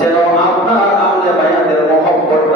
যেন আপনার আহলে বায়াতের মহব্বত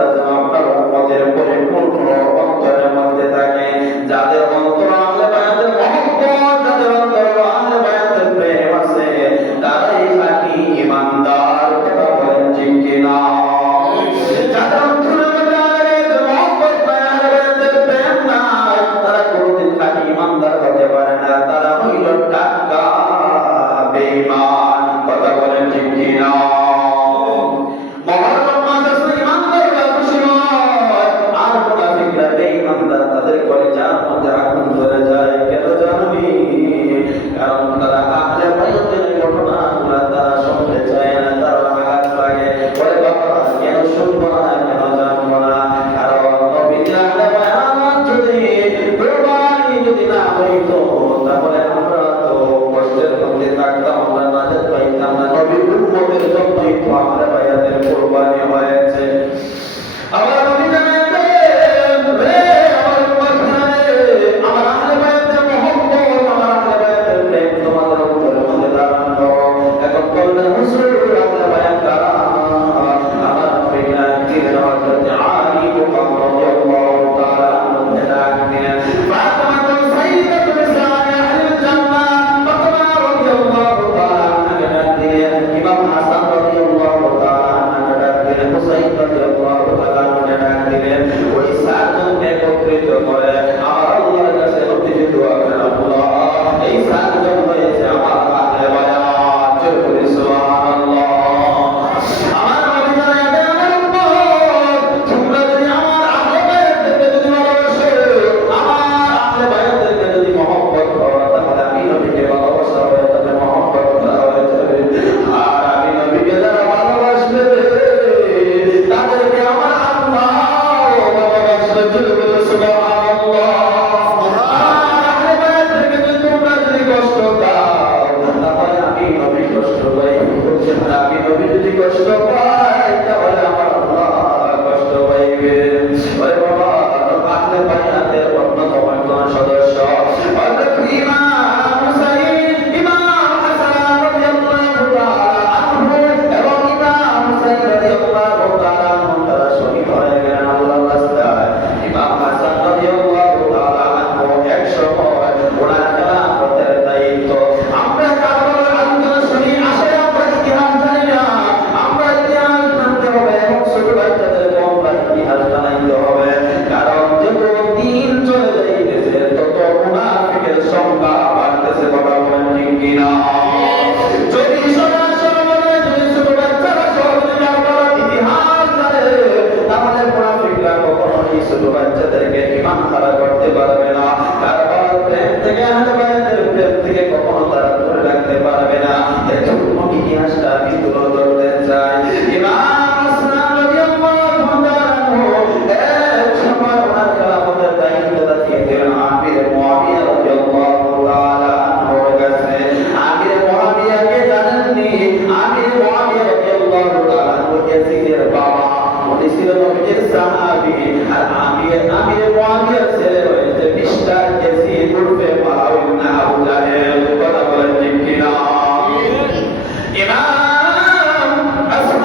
নবী যদি কষ্ট পায় তাহলে আমার আল্লাহ কষ্ট পাইবে। ওরে বাবা, আহলে বায়াতের অন্যতম একজন সদস্য হযরত ইমাম হুসাইন, ইমাম হাসান রাদিয়াল্লাহু তাআলা আনহু এবং ইমাম হুসাইন রাদিয়াল্লাহু তাআলা আনহু তারা শহীদ হয়ে গেলেন আল্লাহর রাস্তায়। ইমাম হাসান রাদিয়াল্লাহু তাআলা আনহু এক সময় ওনার খেলাফতের দায়িত্ব। আমরা কারবালার আলোচনা শুনি, আসলে আমরা ইতিহাস জানি না। আমরা ইতিহাস জানতে হবে এবং ছোট বাচ্চাদের আমরা ইতিহাস জানাইতে হবে। কারণ যত দিন চলে যাইতেছে তত মুনাফিকের সংখ্যা বাড়তেছে। কথা বলেন ঠিক কিনা? যদি সমাজে যদি ছোট বাচ্চারা সহজে কারবালার ইতিহাস জানে তাহলে মুনাফিকরা কখনোই ছোট বাচ্চাদেরকে ঈমান হারা করতে পারবে না। কারবালার প্রেম থেকে আহলে বায়াতের প্রেম থেকে কখনো তারা দূরে রাখতে পারবে না। এজন্য ইতিহাসটা আমি তুলে ধরতে চাই। ইমাম হাসান রাদিয়াল্লাহু তাআলা আনহু এক সময় ওনার খেলাফতের দায়িত্বটা দিয়ে দিলেন আমির মুআবিয়া রাদিয়াল্লাহু তাআলা আনহুর কাছে। আমির মুআবিয়াকে জানেননি? আমির মুআবিয়া রাদিয়াল্লাহু তাআলা আনহু ইয়াজিদের বাবা, উনি ছিলেন নবীর সাহাবী। আর আমির মুআবিয়ার ছেলে হয়েছে মিস্টার ইয়াজিদ উরফে মালাউন আবু জাহেল। কথা বলেন ঠিক কিনা? ইমাম হাসান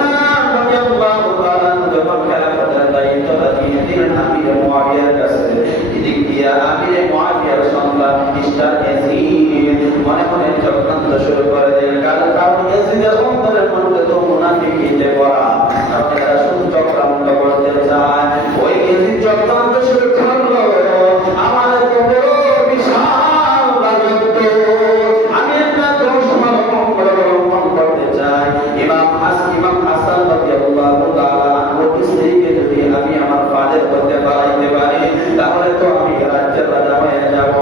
রাদিয়াল্লাহু তাআলা যখন খেলাফতের দায়িত্বটা দিয়ে দিলেন আমির মুআবিয়ার কাছে, এদিক দিয়ে আমির মুআবিয়ার সন্তান মিস্টার ইয়াজিদ মনে মনে চক্রান্ত শুরু করে দিলেন। কারণ ইয়াজিদের অন্তরের মধ্যে তো মুনাফিকিতে ভরা, তারা শুধু চক্রান্ত করতে চায়। ওই ইয়াজিদ চক্রান্ত শুরু করলো, আমার কত বিশাল রাজত্ব, আমি একটা দোষ অবলম্বন করতে চাই। ইমাম হাসান রাদিয়াল্লাহু তাআলা আনহুর স্ত্রীকে যদি আমি আমার ফাদের করতে পারাইতে পারি তাহলে তো আমি রাজ্যের রাজা হয়ে যাব।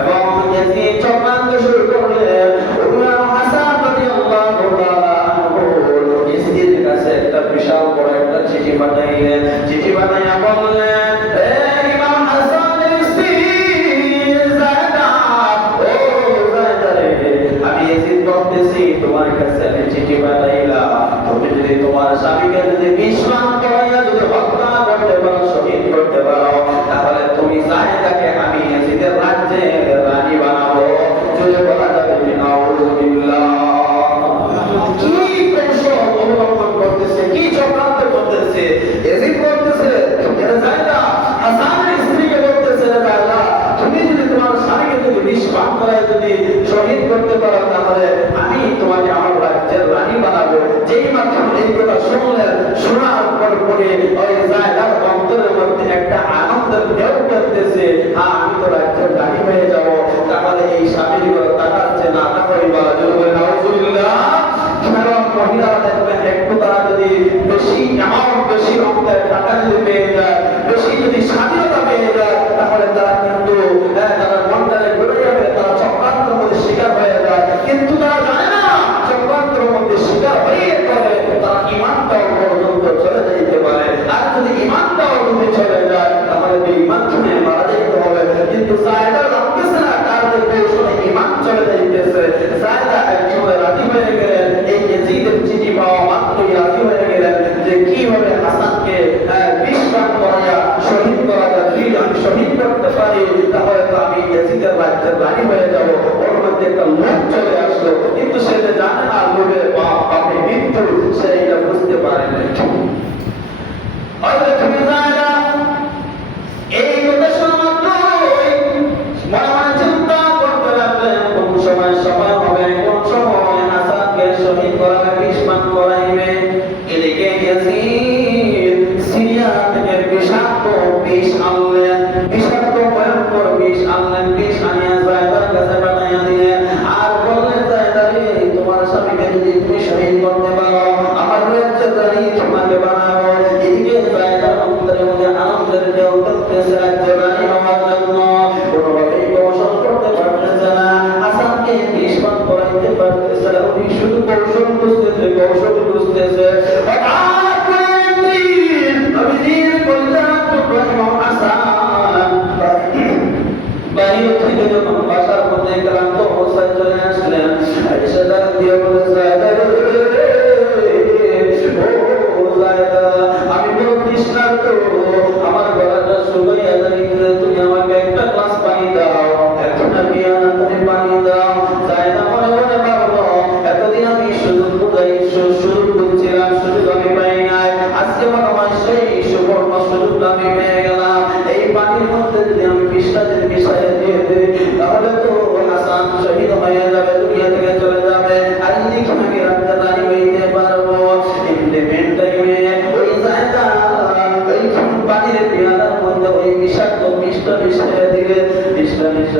এবং ইয়াজিদ চক্রান্ত শুরু করলেন। ইমাম হাসান রাদিয়াল্লাহু তাআলা আনহুর স্ত্রীর কাছে একটা বিশাল বড় একটা চিঠি পাঠাইলেন। চিঠি পাঠাইয়া বললেন, হে ইমাম হাসানের স্ত্রী যায়দা, ও যায়দা রে, আমি ইয়াজিদ বলতেছি তোমার কাছে আমি চিঠি পাঠাইলাম। তুমি যদি তোমার স্বামীকে যদি বিস্মান করাইয়া যদি হত্যা করতে পারো, শহীদ করতে পারো, তাহলে তুমি যায়দাকে আমি ইয়াজিদের রাজ্যের রানী বানাবো। যদি বলা যাবে নাউযুবিল্লাহ, কি কৌশল অবলম্বন করতেছে, কি চক্রান্ত করতেছে ইয়াজিদ করতেছে। যায়দা হাসানের স্ত্রীকে বলতেছে, যায়দা তুমি যদি তোমার স্বামীকে যদি বিস্মান করায় যদি শহীদ করতে পারো তাহলে আমি তোমাকে আমার রাজ্যের রানী বানাবো। যেই মাত্র এই কথা শুনলেন, শোনার পরে ওই যায়দার অন্তরের মধ্যে একটা আনন্দের ঢেউ করতেছে, হ্যাঁ আমি তো রাজ্যের রানী হয়ে যাব। তাহলে এই স্বামীর কথা তাকাচ্ছে না তাকাই বলা জরুরি নাউযুবিল্লাহ। কারণ মহিলারা দেখবেন একটু তারা যদি বেশি অ্যামাউন্ট, বেশি অঙ্কের টাকা যদি পেয়ে যায়, বেশি যদি স্বাধীনতা পেয়ে যায়, তাহলে তারা কিন্তু তারা মন্ডলে ঘুরে যাবে, তারা চক্রান্তের মধ্যে শিকার হয়ে যায়। কিন্তু তারা জানে না চক্রান্তের মধ্যে শিকার হয়ে পড়ে তারা ঈমানটাও পর্যন্ত চলে যেতে পারে। আর যদি ঈমানটাও যদি চলে যায় তাহলে ঈমান ছুঁয়ে মারা যেতে হবে। কিন্তু যায়দা রাখতেছে না, তার যে কৌশলে ঈমান চলে যাইতেছে। যায়দা একসময় রাজি হয়ে গেলেন, এই ইয়াজিদের চিঠি পাওয়া মাত্রই রাজি হয়ে গেলেন যে কিভাবে হাসানকে বিস্মান করাইয়া শহীদ করা যায়। যদি আমি শহীদ করতে পারি তাহলে তো আমি ইয়াজিদের রাজ্যের রানী হয়ে যাব। ওর মধ্যে একটা লোভ চলে আসলো, কিন্তু সে যে জানে না লোভের বাপে মৃত্যু, সে এটা বুঝতে পারে না। হয়তো তুমি যায়দা এই কথা শোনা মাত্রই মনে মনে চিন্তা করতে লাগলেন কোন সময় হবে, কোন সময় হাসানকে শহীদ করাবে, বিস্মান করাইবে। এদিকে ইয়াজিদ সিরিয়া থেকে বিষাক্ত বিষ আনলেন, বিষাক্ত ভয়ঙ্কর বিষ আনলেন। বিষ আনিয়া যায়দার কাছে পাঠাইয়া দিলেন আর বললেন, যায়দা রে, তোমার স্বামীকে যদি তুমি শহীদ করতে পারো আমার রাজ্যের রানী তোমাকে বানাবো। এদিকে যায়দার অন্তরের মধ্যে আনন্দের ঢেউ চলতেছে রাজ্যের রানী হওয়ার জন্য। কোনোভাবেই কৌশল করতে পারতেছে না, হাসানকে বিস্মান করাইতে পারতেছে না। উনি শুধু কৌশল খুঁজতেছে, কৌশল খুঁজতেছে। বাড়ি থেকে যখন বাসার মধ্যে ক্লান্ত অবস্থায় চলে আসলেন, আয়েশা ডাক দিয়ে বলে, যায়দা রে,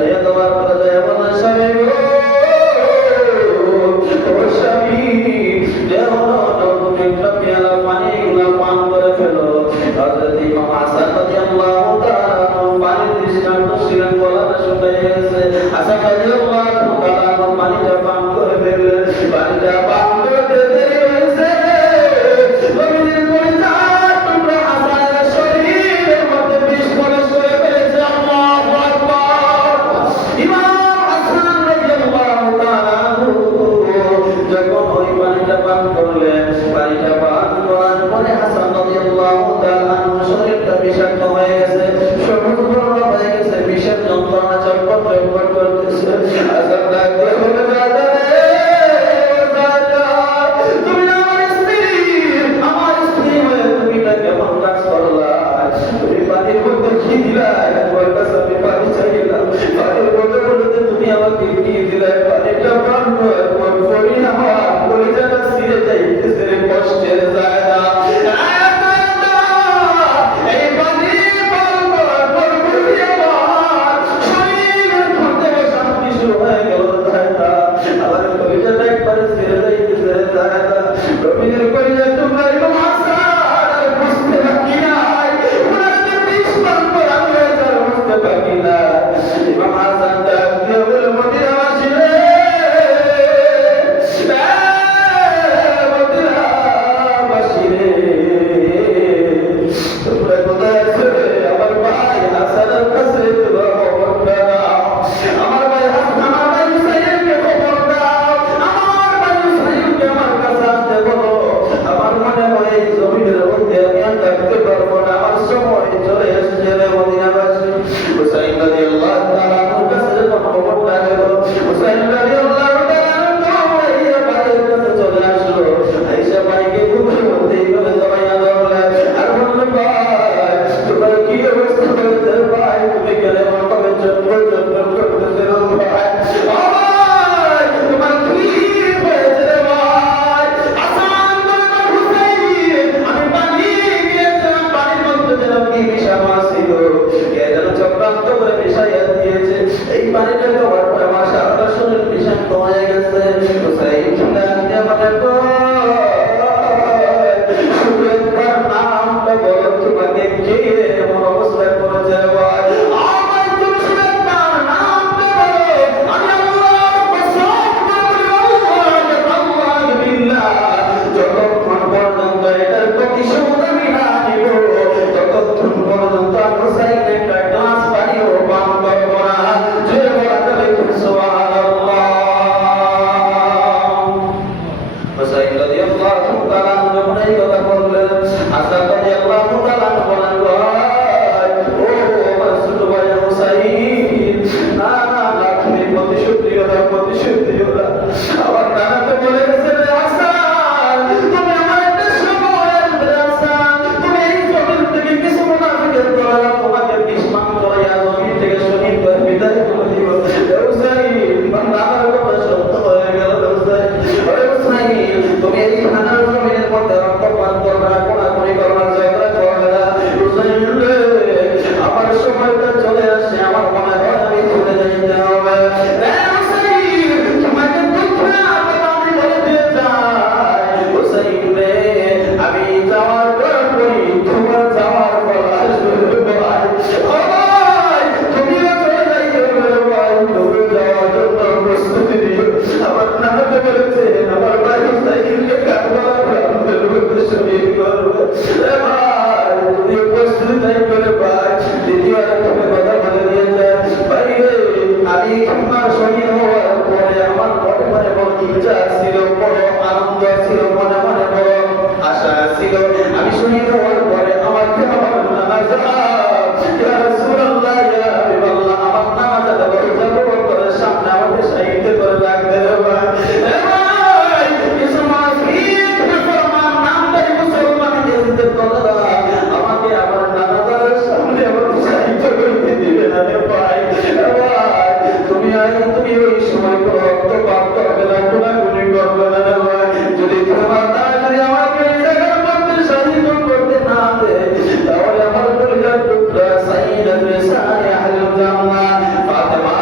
চাইয়া দেওয়ার পরে যায় বলে স্বামী ও স্বামী তুমি একটা পেয়ালা পানি গুলা পান করে ফেলো। হযরত ইমাম হাসান রাদিয়াল্লাহু তাআলা পানির দৃষ্টান্ত ছিলেন, গলাটা শুকিয়ে গেছে। হাসান রাদিয়াল্লাহু তাআলা পানিটা পান করে ফেললেন। পানিটা পান করতে দেরি হয়েছে, নবীর পরিচয় তোমরা হাসানের শরীরের মধ্যে বিষ প্রবেশ করে ফেলেছে। আল্লাহু আকবার। ইমাম হাসান রাদিয়াল্লাহু তাআলা যখন ওই পানিটা পান করলেন, পানিটা পান করার পরে হাসান রাদিয়াল্লাহু তাআলা শরীরটা বিষাক্ত হয়ে গেছে, সমুদ্র হয়ে গেছে, বিষের যন্ত্রণা চটপট চটপট করতেছে। হাসান ডাক দিয়ে বলে, দাদা আমার স্ত্রী হয়ে তুমি এটা কেমন কাজ করলা? তুমি পানির মধ্যে কি দিলা? তোমার কাছে আমি পানি চাইলাম, পানির মধ্যে বলতে তুমি আমাকে কি দিলা? পানিটা পান করার পরে আমার পরিচয়টা ছিঁড়ে যাইতেছে, কষ্টের জায়গা। এই পানি পান করার পর আমার শরীরের মধ্যে শান্তি শুরু হয়ে গেল। আমার পরিচয়টা একবারে ছিঁড়ে যাইতেছে জায়গা। রবীন্দ্র পরিচয় তোমরা এরকম আশা বুঝতে বাকি নাই, ওনাদের বিষ পান করা হয়েছে বুঝতে বাকি না। ইমাম হাসান ডাক দিয়ে বলে, মদিনাবাসী রে, মদিনাবাসী রে, তোমরা কোথায় আছো রে? আমার ভাই হাসানের কাছে তোমরা খবর দাও। আমার ভাই হাসান, আমার ভাই হুসাইনকে খবর দাও। আমার ভাই হুসাইনকে আমার কাছে আসতে বলো। আমার মনে হয় এই জমিনের মধ্যে আমি আর থাকতে পারবো না, আমার সময় চলে এসেছে রে মদিনাবাসী। হুসাইন রাদিয়াল্লাহু তাআলা আমার কাছে যখন খবরটা গেল, হুসাইন রাদিয়াল্লাহু তাআলা এই ভাইয়ের কাছে চলে আসলো। আয়েশা ভাইকে বুকের মধ্যে এইভাবে জড়াইয়া ধরলেন আর বলল, ভাই তোমার কি অবস্থা হয়েছে? ভাই তুমি কেন এমনভাবে চটপট চটপট করতেছে? ভাই ও ভাই তোমার কি হয়েছে রে ভাই? হাসান বলে, হুসাইন আমি পানি গিয়েছিলাম, পানির মধ্যে যেন কি মিশানো ছিল, কে যেন চক্রান্ত করে মিশাইয়া দিয়েছে। এই পানিটা খাওয়ার পরে আমার সারা শরীর বিষাক্ত হয়ে গেছে। হুসাইন ডাকিয়া বলে, সুরেখার নামটা বলো, তোমাকে কে এমন অবস্থা করেছে ভাই? আমার তুমি সুরেখার নামটা বলো, আমি আল্লাহর কসম করে বলি, আল্লাহ বিল্লাহ, যতক্ষণ পর্যন্ত এটার প্রতিশোধ আমি না নিব, ততক্ষণ পর্যন্ত হুসাইন একটা গ্লাস পানিও পান করব না। যে বলা তবে সুবহানাল্লাহ। হুসাইন রাদিয়াল্লাহু তাআলা যখন এই কথা বললেন, হাসান রাদিয়াল্লাহু তাআলা বলেন, ভাই ও আমার ছোট ভাই হুসাইন, না না না, তুমি প্রতিশোধ দিও না, প্রতিশোধ দিও না। আমার নানা তো বলে গেছে, রে হাসান তুমি আমার একটা সময় আসবে, হাসান তুমি এই জমিন থেকে কিছু মুনাফিকের দ্বারা তোমাকে বিষ পান করাইয়া জমিন থেকে শহীদ করে বিদায় করে দিব। হুসাইন নানার কথা সত্য হয়ে গেল। হুসাইন হুসাইন তুমি এই খানার জমিনের মধ্যে রক্তপাত করবে না, কোনাকুনি করবে না, ঝগড়া করবে না। হুসাইন রে, আমার সময়টা চলে আসছে, আমার মনে হয় আমি চলে যাইতে হবে। হুসাইন তোমাকে দুঃখ না আমি বলে দিয়ে যাই। হুসাইন রে, আমি যাওয়ার পরই তোমার যাওয়ার পর আসবে ভাই। ও ভাই তুমিও চলে যাইতে হবে ভাই, তুমি যাওয়ার জন্য প্রস্তুতি নিও। আমার নানাকে বলেছে আমার ভাই হুসাইনকে কারবালার প্রান্তের মধ্যে শহীদ করবে। ভাই তুমি প্রস্তুতি তাই করে ভাই। দ্বিতীয়বার তুমি কথা বলে দিয়েছে, ভাই রে আমি তোমার শহীদ হওয়ার পরে আমার মনে মনে বড় ইচ্ছা ছিল, বড় আনন্দ ছিল, মনে মনে বড় আশা ছিল, আমি শহীদ হওয়ার পরে আমাকে আমার নামাজ ইয়া রাসূলুল্লাহ ইয়া হাবিবাল্লাহ, আমার নামাজটা বড় জবর করে সামনে আমাকে শহীদ করে রাখতে হবে ভাই। ভাই কিছু মাফিক মুসলমান নামদারি মুসলমানদের কথা আমাকে আমার নামাজের সামনে আমাকে শহীদ করে দিবে না রে ভাই। ভাই তুমি ওই সময় কোনো রক্তপাত করবে না, কোনাকুনি করবে না রে ভাই। যদি তোমার তাড়াতাড়ি আমাকে এই জায়গার মধ্যে শহীদ করতে না দে, তাহলে আমার পরিবার টুকরা সাইয়্যিদাতুল সারিয়াতুল জান্নাহ ফাতেমা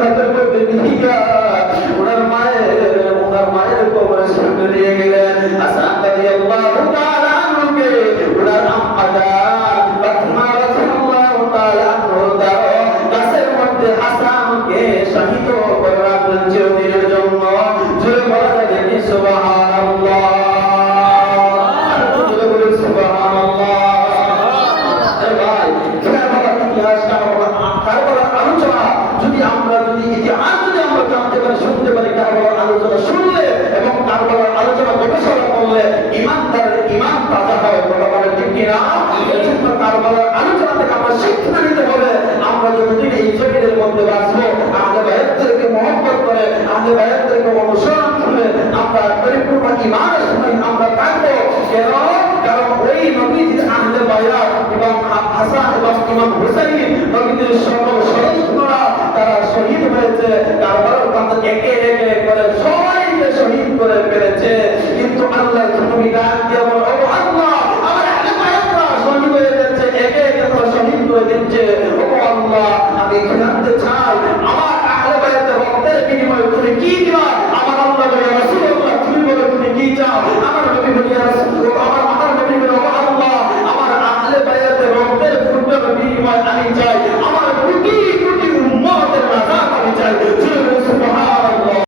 হাতের মধ্যে নিয়ে ওনার মায়ের কবরের সামনে নিয়ে গেলেন। হাসান রাদিয়াল্লাহু তাআলা আনহুকে ওনার আম্মা জান ফাতিমা রাদিয়াল্লাহু তাআলা আনহা গাছের মধ্যে হাসানকে শহীদ করে রাখলেন চিরদিনের জন্য। জোরে বলা যায় কি সুবহানাল্লাহ, জোরে বলে সুবহানাল্লাহ। ভাই কারবালার ইতিহাস, কারবালার আলোচনা যদি আমরা জানতে পারি, শুনতে পারি, কারবালার আলোচনা শুনলে এবং কারবালার আলোচনা গবেষণা করলে ইমানদারের ইমান তাজা হয়। কথা বলে ঠিক কিনা? এজন্য কারবালার আলোচনা থেকে আমরা শিক্ষা নিতে হবে। আমরা যতদিন এই জমিনের মধ্যে বাঁচবো, আমাদের ভাইদেরকে মহব্বত করে, আমাদের ভাইদেরকে অনুসরণ করে আমরা পরিপূর্ণ ইমানের সময় আমরা থাকবো। কেন? কারণ ওই নবীজির আহলে বায়াত এবং হাসান এবং ইমাম হুসাইন নবীদের সকল সদস্যরা